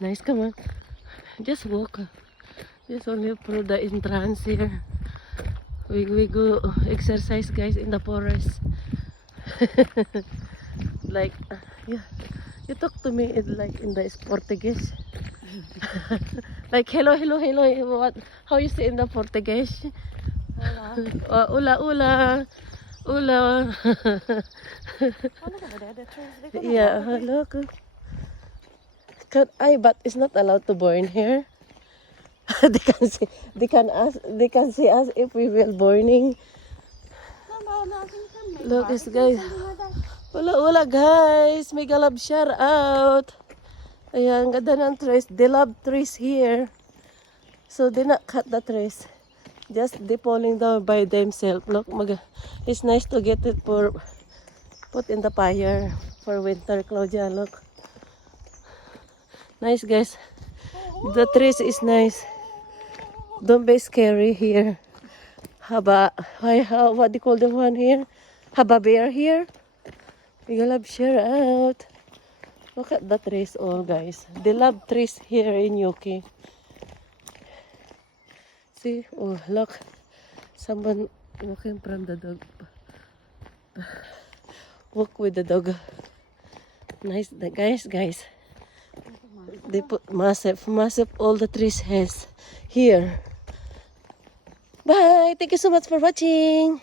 Nice, come on. Just walk. Just only through the entrance here. We go exercise, guys, in the forest. Like, yeah. You talk to me like in the Portuguese. Like hello, hello, hello. What? How you say in the Portuguese? Ula, ula, ula. Oh, look over there, the trees. They're gonna Yeah, block it. look. But it's not allowed to burn here. They can see, they can see us if we will burning. No, I think you can make Look, this barbecue, guy. something like that. Wala guys. Mega love shout out. Ayan, ganda ng trees. They love trees here. So they not cut the trees. Just they falling down by themselves. Look, it's nice to get it for put in the fire for winter, Claudia. Look. Nice guys. The trees is nice. Don't be scary here. What do you call the one here? Haba bear here. You love share out. Look at the trees all guys. They love trees here in UK. See? Oh look. Someone walking from the dog. Walk with the dog. Nice guys. They put massive all the trees has here. Bye. Thank you so much for watching.